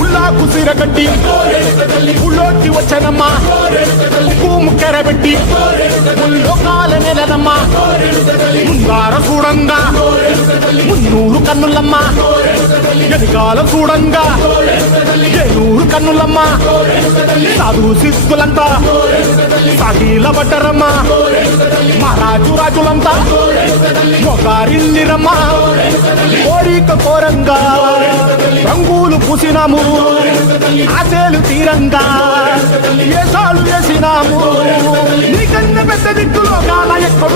ఉల్లాకు సిరగడ్డి ఉల్లోకి వచ్చనమ్మా భూము కెరబెట్టి లోకాల నెలనమ్మా ముందార చూడంగా మున్నూరు కన్నులమ్మా ఎనకాల చూడంగా ఏనూరు కన్నులమ్మా సాధు సిద్ధులంతా సాగిల పడ్డరమ్మా మహారాజు రాజులంతా మొగారిల్లిరమ్మా కోరిక కోరంగా రంగులు పూసినాము ఆశలు తీరంగా ఏసాలు వేసినాము నీకన్నా పెద్ద దిక్కులో కాల ఎక్కువ